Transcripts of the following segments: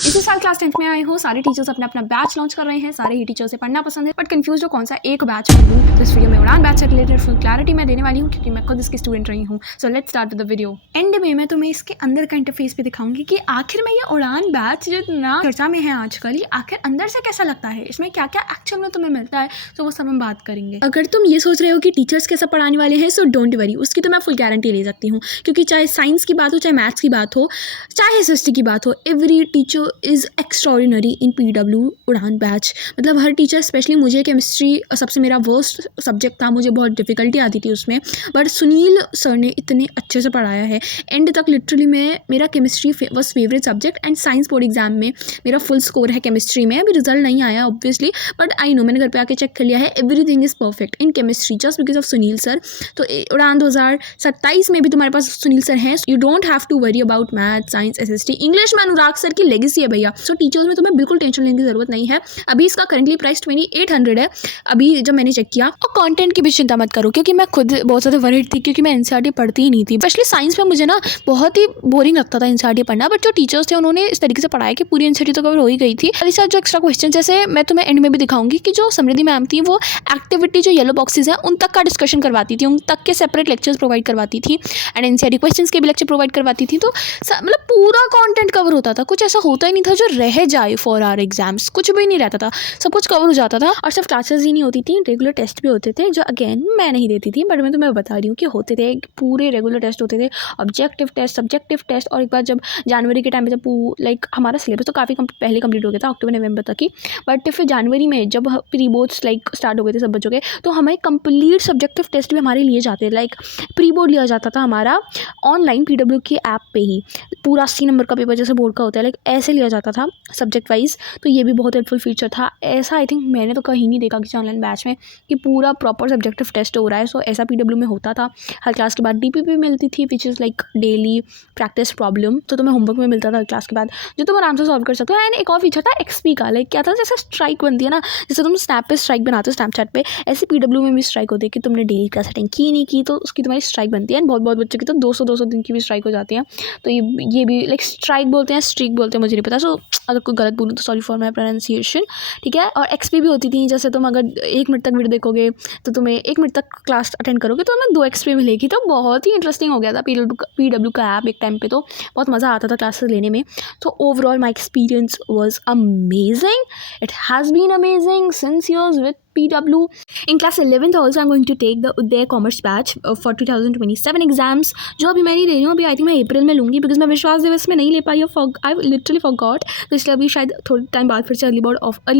इसी साल class 10th में आए हो, सारे टीचर्स अपना अपना बैच लॉन्च कर रहे हैं, सारे ही टीचर्स से पढ़ना पसंद है, बट कंफ्यूज हो कौन सा एक बैच में लूँ। तो इस वीडियो में उड़ान बैच से रिलेटेड फुल क्लैरिटी मैं देने वाली हूँ, क्योंकि मैं खुद इसकी स्टूडेंट रही हूँ। So let's start the video. And में मैं तुम्हें इसके अंदर का इंटरफेस भी दिखाऊंगी कि आखिर में ये उड़ान बैच जितना चर्चा में है आजकल, ये आखिर अंदर से कैसा लगता है, इसमें क्या क्या एक्चुअल में तुम्हें मिलता है, तो वो सब हम बात करेंगे। अगर तुम ये सोच रहे हो कि टीचर्स कैसा पढ़ाने वाले हैं, सो डोंट वरी, उसकी तो मैं फुल गारंटी ले सकती हूँ, क्योंकि चाहे साइंस की बात हो, चाहे मैथ्स की बात हो, चाहे एसएसटी की बात हो, every teacher is extraordinary in PW Udaan batch. मतलब हर टीचर, स्पेशली मुझे केमिस्ट्री सबसे मेरा वर्स्ट सब्जेक्ट था, मुझे बहुत डिफिकल्टी आती थी उसमें, बट सुनील सर ने इतने अच्छे से पढ़ाया है। एंड तक लिटरली मेरा chemistry was favourite subject, and science board exam में मेरा फुल स्कोर है केमिस्ट्री में। अभी रिजल्ट नहीं आया ऑब्वियसली, बट आई नो, मैंने घर पे आके चेक कर लिया है, everything is perfect in chemistry just because of Sunil sir. तो उड़ान 2027 में भी तुम्हारे पास सुनील सर हैं, you don't have to worry about math, science, SST, English में अनुराग सर की लेगेसी है भैया। सो टीचर्स में तुम्हें बिल्कुल टेंशन लेने की जरूरत नहीं है। अभी इसका करंटली प्राइस 2800 है, अभी जब मैंने चेक किया। और कंटेंट की भी चिंता मत करो, क्योंकि मैं खुद बहुत ज़्यादा वरीड थी, क्योंकि मैं एनसीईआरटी पढ़ती ही नहीं थी। स्पेशली साइंस में मुझे ना बहुत ही बोरिंग लगता था एनसीईआरटी पढ़ना, बट जो टीचर्स थे उन्होंने इस तरीके से पढ़ाया कि पूरी एनसीईआरटी तो कवर हो ही गई थी। और साथ जो एक्स्ट्रा क्वेश्चन, जैसे मैं तुम्हें एंड में भी दिखाऊंगी कि जो समृद्धि मैम थी, वो एक्टिविटी जो येलो बॉक्सेस हैं उन तक का डिस्कशन करवाती थी, उन तक के सेपरेट लेक्चर्स प्रोवाइड करवाती थी, एंड एनसीईआरटी क्वेश्चंस के भी लेक्चर प्रोवाइड करवाती थी। तो मतलब पूरा कंटेंट कवर होता था, कुछ ऐसा होता ही नहीं था जो रह जाए फॉर आवर एग्जाम्स, कुछ भी नहीं रहता था, सब कुछ कवर हो जाता था। और सिर्फ क्लासेस ही नहीं होती थी, रेगुलर टेस्ट भी होते थे, जो अगेन मैं नहीं देती थी, बट मैं तुम्हें बता रही हूँ कि होते थे। पूरे रेगुलर टेस्ट होते थे, ऑब्जेक्टिव टेस्ट, सब्जेक्टिव टेस्ट, और एक बार जब जनवरी के टाइम पे, जब लाइक हमारा सिलेबस तो काफ़ी पहले कंप्लीट हो गया था, अक्टूबर नवंबर तक ही, बट फिर जनवरी में जब प्री बोर्ड्स लाइक स्टार्ट हो गए थे सब बच्चों के, तो हमें कंप्लीट सब्जेक्टिव टेस्ट भी हमारे लिए जाते थे। लाइक प्री बोर्ड लिया जाता था हमारा ऑनलाइन पीडब्ल्यू के ऐप पे ही, पूरा 80 नंबर का पेपर जैसे बोर्ड का होता है, लाइक ऐसे लिया जाता था सब्जेक्ट वाइज। तो ये भी बहुत हेल्पफुल फीचर था। ऐसा आई थिंक मैंने तो कहीं नहीं देखा किसी ऑनलाइन बैच में कि पूरा प्रॉपर सब्जेक्टिव टेस्ट हो रहा है। सो ऐसा पीडब्ल्यू में होता था। हर क्लास के बाद डीपीपी मिलती थी, which is like daily practice problem, तो तुम्हें होमवर्क में मिलता था हर क्लास के बाद, जो तुम आराम से सॉल्व कर सकते हो। एंड एक और फीचर था एक्सपी का, लाइक क्या था, जैसे स्ट्राइक बनती है ना, जैसे तुम स्नैप पे स्ट्राइक बनाते हो स्नैपचैट पे, ऐसे पीडब्ल्यू में भी स्ट्राइक होती है कि तुमने डेली क्लास अटेंड की नहीं की, तो उसकी तुम्हारी स्ट्राइक बनती है। एंड बहुत बहुत बच्चों की तो 200 दिन की भी स्ट्राइक हो जाती है। तो ये भी लाइक स्ट्राइक बोलते हैं, स्ट्रीक बोलते हैं, मुझे नहीं पता। सो अगर कोई गलत बोलूँ तो सॉरी फॉर माई प्रोनाउंसिएशन, ठीक है। और एक्सपी भी होती थी, जैसे तुम अगर 1 मिनट तक वीडियो देखोगे तो तुम्हें 1 मिनट तक क्लास अटेंड करोगे तो तुम्हें 2 एक्सपी मिलेगी। तो बहुत ही इंटरेस्टिंग हो गया था पीडब्ल्यू का ऐप एक टाइम पे, तो बहुत मज़ा आता था क्लासेस लेने में। तो overall my experience was amazing, it has been amazing since years with PW. In class 11th also I'm going to take the Uday Commerce batch for 2027 exams, जो अभी मैं नहीं ले रही हूँ। अभी आई थिंक मैं अप्रैल में लूँगी, बिकॉज मैं विश्वास दिवस में नहीं ले पाई, आई लिटरली फॉरगॉट। तो इसलिए अभी शायद थोड़े टाइम बाद फिर से अर्ली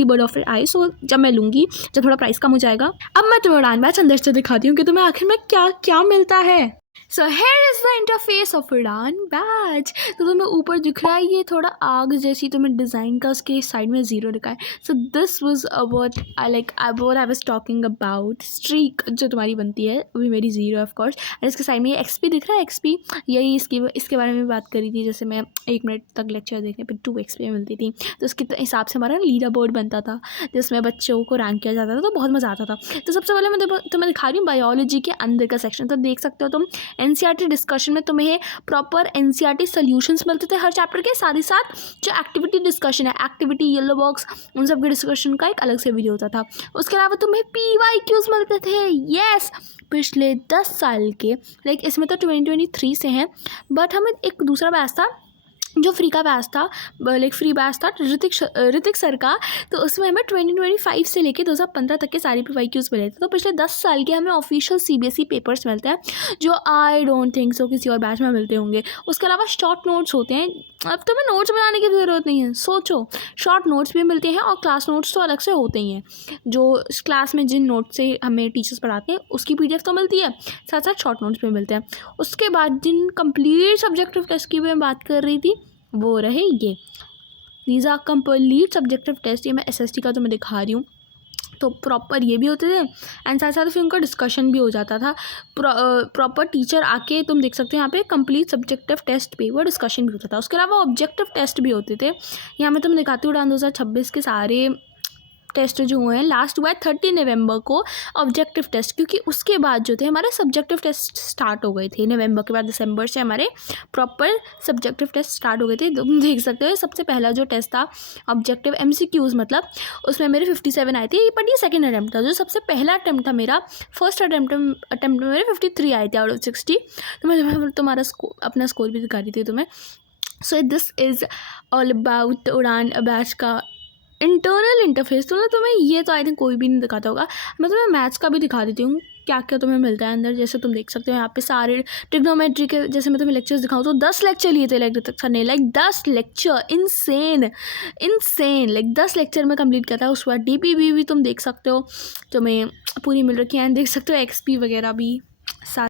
बर्ड ऑफर आए। सो जब मैं लूँगी, जब थोड़ा प्राइस कम हो जाएगा। अब मैं तुम्हें उड़ान बैच अंदर से दिखाती हूँ कि तुम्हें आखिर में क्या क्या मिलता है। So here is the interface of उड़ान बैच। तो तुम्हें ऊपर दिख रहा है ये थोड़ा आग जैसी तुम्हें डिज़ाइन का, उसके साइड में ज़ीरो लिखा है। So this was about I was talking about streak जो तुम्हारी बनती है, वो भी मेरी ज़ीरो ऑफ कोर्स। एंड इसके साइड में ये एक्सपी दिख रहा है, एक्सपी यही इसके बारे में बात करी थी। जैसे मैं 1 मिनट तक लेक्चर देखने पर 2 एक्सपी मिलती थी, तो उसके हिसाब से हमारा लीडर बोर्ड बनता था, जिसमें बच्चों को रैंक किया जाता था। तो बहुत मज़ा आता था। तो सबसे पहले मैं तुम्हें दिखा रही हूँ बायोलॉजी के अंदर का सेक्शन। तो देख सकते हो तुम, एनसीईआरटी डिस्कशन में तुम्हें प्रॉपर एनसीईआरटी सॉल्यूशंस मिलते थे हर चैप्टर के, साथ ही साथ जो एक्टिविटी डिस्कशन है, एक्टिविटी येलो बॉक्स, उन सब के डिस्कशन का एक अलग से वीडियो होता था। उसके अलावा तुम्हें पीवाईक्यूज मिलते थे, यस, पिछले 10 साल के। लाइक इसमें तो 2023 से हैं, बट हमें एक दूसरा बैच था जो फ्री का बैच था, लाइक फ्री बैच था ऋतिक सर का। तो उसमें हमें 2025 से लेके 2015 तक के सारे पीवाईक्यूज मिले थे। तो पिछले 10 साल के हमें ऑफिशियल सीबीएसई पेपर्स मिलते हैं, जो आई डोंट थिंक सो किसी और बैच में मिलते होंगे। उसके अलावा शॉर्ट नोट्स होते हैं। अब तुम्हें नोट्स बनाने की ज़रूरत नहीं है, सोचो, शॉर्ट नोट्स भी मिलते हैं, और क्लास नोट्स तो अलग से होते ही हैं। जो क्लास में जिन नोट्स से हमें टीचर्स पढ़ाते हैं उसकी पीडीएफ तो मिलती है, साथ साथ शॉर्ट नोट्स भी मिलते हैं। उसके बाद जिन कंप्लीट सब्जेक्टिव टेस्ट की मैं बात कर रही थी, वो रहे ये, these are complete subjective test. ये मैं एसएसटी का तो मैं दिखा रही हूँ, तो प्रॉपर ये भी होते थे, एंड साथ साथ फिर उनका डिस्कशन भी हो जाता था। प्रॉपर टीचर आके, तुम देख सकते हो यहाँ पे कंप्लीट सब्जेक्टिव टेस्ट पे वो डिस्कशन भी होता था। उसके अलावा ऑब्जेक्टिव टेस्ट भी होते थे। यहाँ मैं तुम्हें दिखाती हूँ उड़ान 2026 के सारे टेस्ट जो हुए हैं लास्ट हुआ है 30 नवंबर को ऑब्जेक्टिव टेस्ट, क्योंकि उसके बाद जो थे हमारे सब्जेक्टिव टेस्ट स्टार्ट हो गए थे। नवंबर के बाद दिसंबर से हमारे प्रॉपर सब्जेक्टिव टेस्ट स्टार्ट हो गए थे। तुम देख सकते हो सबसे पहला जो टेस्ट था ऑब्जेक्टिव MCQs, मतलब उसमें मेरे 57 आए थे, बट ये सेकेंड अटैम्प्ट था। जो सबसे पहला अटैम्प्ट था मेरा, फर्स्ट अटैम्प्ट में मेरे 53 आए थे आउट ऑफ 60। तो मैं तुम्हारा अपना स्कोर भी दिखा रही थी तुम्हें। So this is all about उड़ान बैच का इंटरनल इंटरफेस। तो तुम्हें ये तो आई थिंक कोई भी नहीं दिखाता होगा। मैं तुम्हें मैथ्स का भी दिखा देती हूँ क्या क्या तुम्हें मिलता है अंदर। जैसे तुम देख सकते हो यहाँ पे सारे ट्रिग्नोमेट्री के, जैसे मैं तुम्हें लेक्चर्स दिखाऊँ तो 10 लेक्चर लिए थे लाइक सर ने, like 10 lecture, insane like 10 lecture में कंप्लीट किया था। उसके बाद DPB भी तुम देख सकते हो, तुम्हें पूरी मिल रखी है। देख सकते हो XP वगैरह भी साथ